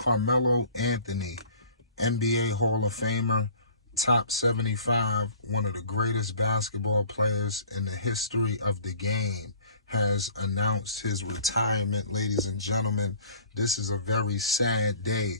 Carmelo Anthony, NBA Hall of Famer, top 75, one of the greatest basketball players in the history of the game, has announced his retirement, ladies and gentlemen. This is a very sad day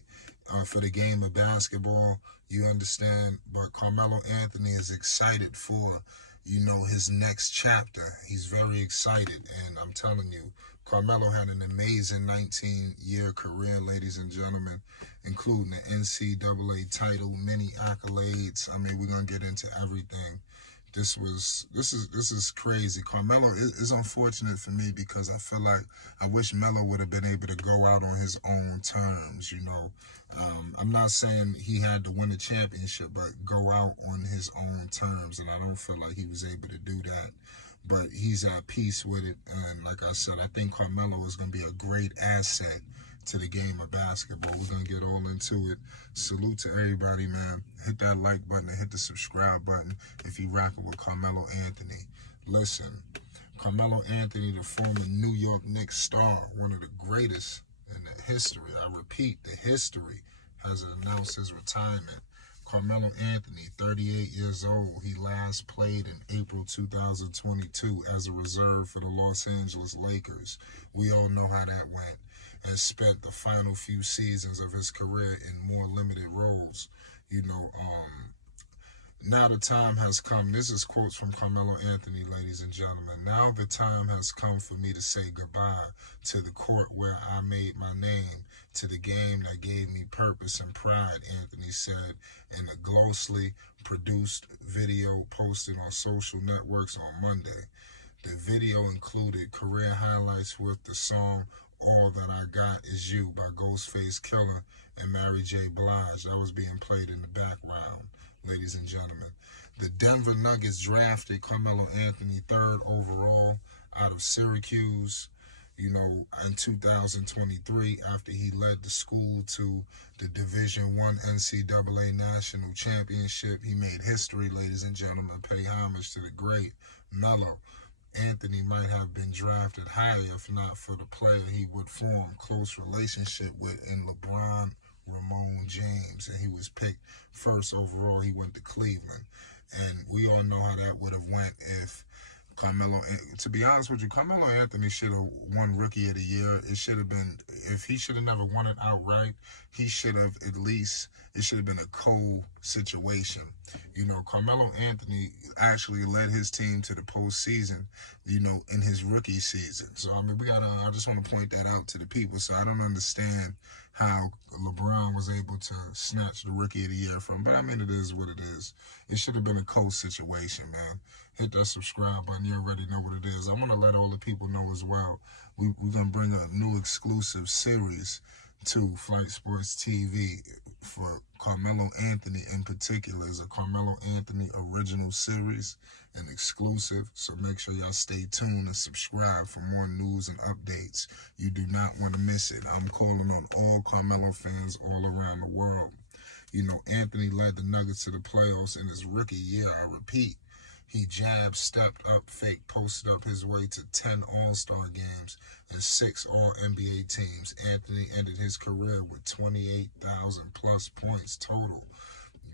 for the game of basketball. You understand? But Carmelo Anthony is excited for, his next chapter. He's very excited, and I'm telling you, Carmelo had an amazing 19-year career, ladies and gentlemen, including the NCAA title, many accolades. I mean, we're gonna get into everything. This is crazy. Carmelo is unfortunate for me because I feel like I wish Melo would have been able to go out on his own terms. I'm not saying he had to win the championship, but go out on his own terms, and I don't feel like he was able to do that. But he's at peace with it, and like I said, I think Carmelo is going to be a great asset to the game of basketball. We're going to get all into it. Salute to everybody, man. Hit that like button and hit the subscribe button if you rocking with Carmelo Anthony. Listen, Carmelo Anthony, the former New York Knicks star, one of the greatest in the history, I repeat, the history, has announced his retirement. Carmelo Anthony, 38 years old. He last played in April 2022 as a reserve for the Los Angeles Lakers. We all know how that went, and spent the final few seasons of his career in more limited roles. Now the time has come. This is quotes from Carmelo Anthony, ladies and gentlemen. Now the time has come for me to say goodbye to the court where I made my name, to the game that gave me purpose and pride, Anthony said in a closely produced video posted on social networks on Monday. The video included career highlights with the song All That I Got Is You by Ghostface Killer and Mary J. Blige. That was being played in the background, ladies and gentlemen. The Denver Nuggets drafted Carmelo Anthony third overall out of Syracuse, in 2023, after he led the school to the Division I NCAA National Championship. He made history, ladies and gentlemen. Pay homage to the great Melo. Anthony might have been drafted higher if not for the player he would form close relationship with in LeBron James, and he was picked first overall. He went to Cleveland, and we all know how that would have went if to be honest with you, Carmelo Anthony should have won Rookie of the Year. It should have been, if he should have never won it outright, he should have at least, it should have been a co-situation. Carmelo Anthony actually led his team to the postseason, in his rookie season. So, I just want to point that out to the people. So I don't understand how LeBron was able to snatch the Rookie of the Year from. But it is what it is. It should have been a co-situation, man. Hit that subscribe button. You already know what it is. I want to let all the people know as well. We're going to bring a new exclusive series to Flight Sports TV for Carmelo Anthony in particular. It's a Carmelo Anthony original series, an exclusive. So make sure y'all stay tuned and subscribe for more news and updates. You do not want to miss it. I'm calling on all Carmelo fans all around the world. Anthony led the Nuggets to the playoffs in his rookie year. I repeat, he jabbed, stepped up, fake posted up his way to 10 All-Star games and 6 All-NBA teams. Anthony ended his career with 28,000 plus points total.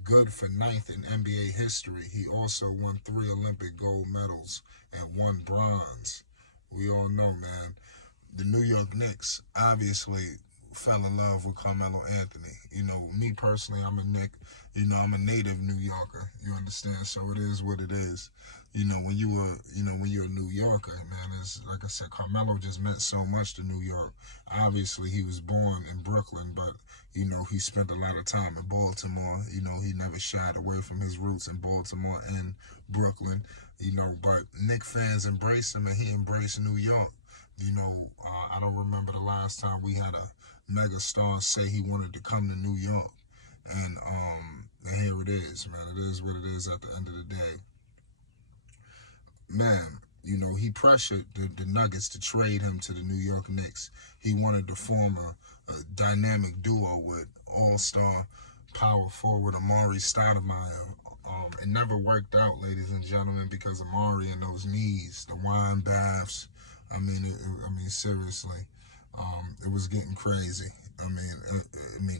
Good for ninth in NBA history. He also won 3 Olympic gold medals and 1 bronze. We all know, man. The New York Knicks obviously fell in love with Carmelo Anthony. Me personally, I'm a Knick. I'm a native New Yorker. You understand? So it is what it is. When you're a New Yorker, man, it's like I said, Carmelo just meant so much to New York. Obviously, he was born in Brooklyn, but he spent a lot of time in Baltimore. He never shied away from his roots in Baltimore and Brooklyn. But Knick fans embraced him, and he embraced New York. I don't remember the last time we had a mega star say he wanted to come to New York. And here it is, man. It is what it is at the end of the day. Man, he pressured the Nuggets to trade him to the New York Knicks. He wanted to form a dynamic duo with all-star power forward Amari Stoudemire. It never worked out, ladies and gentlemen, because Amari and those knees, the wine baths. Seriously, it was getting crazy.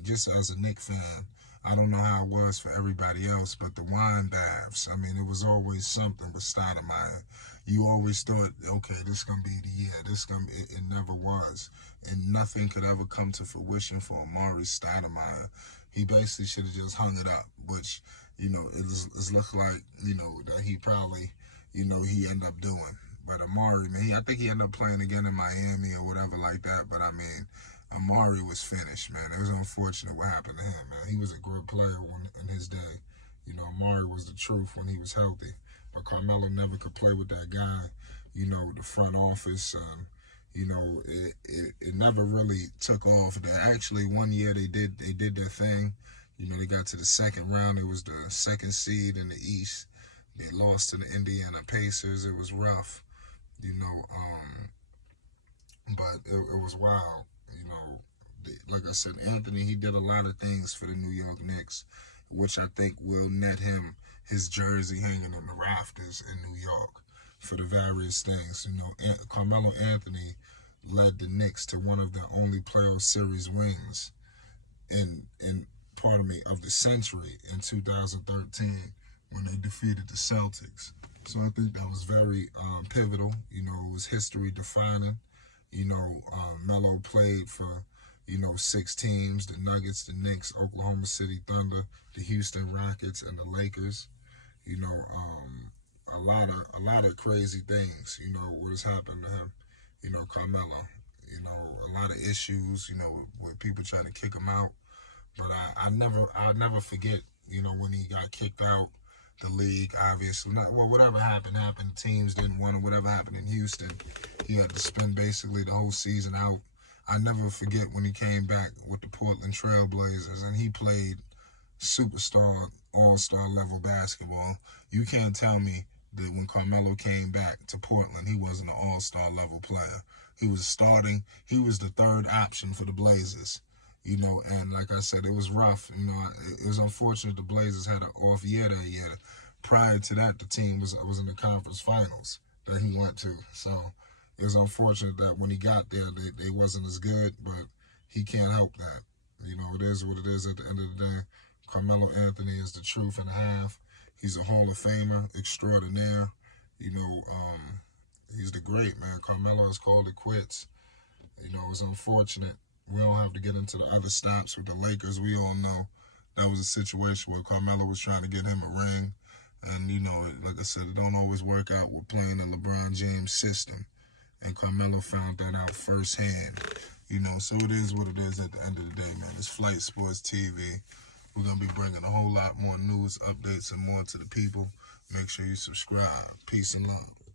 just as a Knicks fan, I don't know how it was for everybody else, but the wine baths, I mean, it was always something with Stoudemire. You always thought, okay, this is going to be the year. It never was. And nothing could ever come to fruition for Amari Stoudemire. He basically should have just hung it up, which, it's look like, that he probably, he ended up doing. But Amari, man, I think he ended up playing again in Miami or whatever like that. But I mean, Amari was finished, man. It was unfortunate what happened to him, man. He was a great player in his day. Amari was the truth when he was healthy. But Carmelo never could play with that guy. The front office, it never really took off. Actually, one year they did their thing. They got to the second round. It was the second seed in the East. They lost to the Indiana Pacers. It was rough, but it was wild. Like I said, Anthony, he did a lot of things for the New York Knicks, which I think will net him his jersey hanging in the rafters in New York for the various things. Carmelo Anthony led the Knicks to one of the only playoff series wins of the century in 2013 when they defeated the Celtics. So I think that was very pivotal. It was history defining. Melo played for 6 teams: the Nuggets, the Knicks, Oklahoma City Thunder, the Houston Rockets, and the Lakers. A lot of crazy things. What has happened to him. Carmelo. A lot of issues. With people trying to kick him out. But I'll never forget. When he got kicked out the league. Obviously, whatever happened. Teams didn't want it. Whatever happened in Houston, he had to spend basically the whole season out. I never forget when he came back with the Portland Trail Blazers and he played superstar, all-star level basketball. You can't tell me that when Carmelo came back to Portland, he wasn't an all-star level player. He was starting. He was the third option for the Blazers. And like I said, it was rough. It was unfortunate the Blazers had an off year that year. Prior to that, the team was in the conference finals that he went to. So it was unfortunate that when he got there, they wasn't as good, but he can't help that. It is what it is at the end of the day. Carmelo Anthony is the truth and a half. He's a Hall of Famer extraordinaire. He's the great, man. Carmelo has called it quits. It's unfortunate. We don't have to get into the other stops with the Lakers. We all know that was a situation where Carmelo was trying to get him a ring. And, like I said, it don't always work out with playing in LeBron James' system. And Carmelo found that out firsthand. So it is what it is at the end of the day, man. It's Flight Sports TV. We're going to be bringing a whole lot more news, updates, and more to the people. Make sure you subscribe. Peace and love.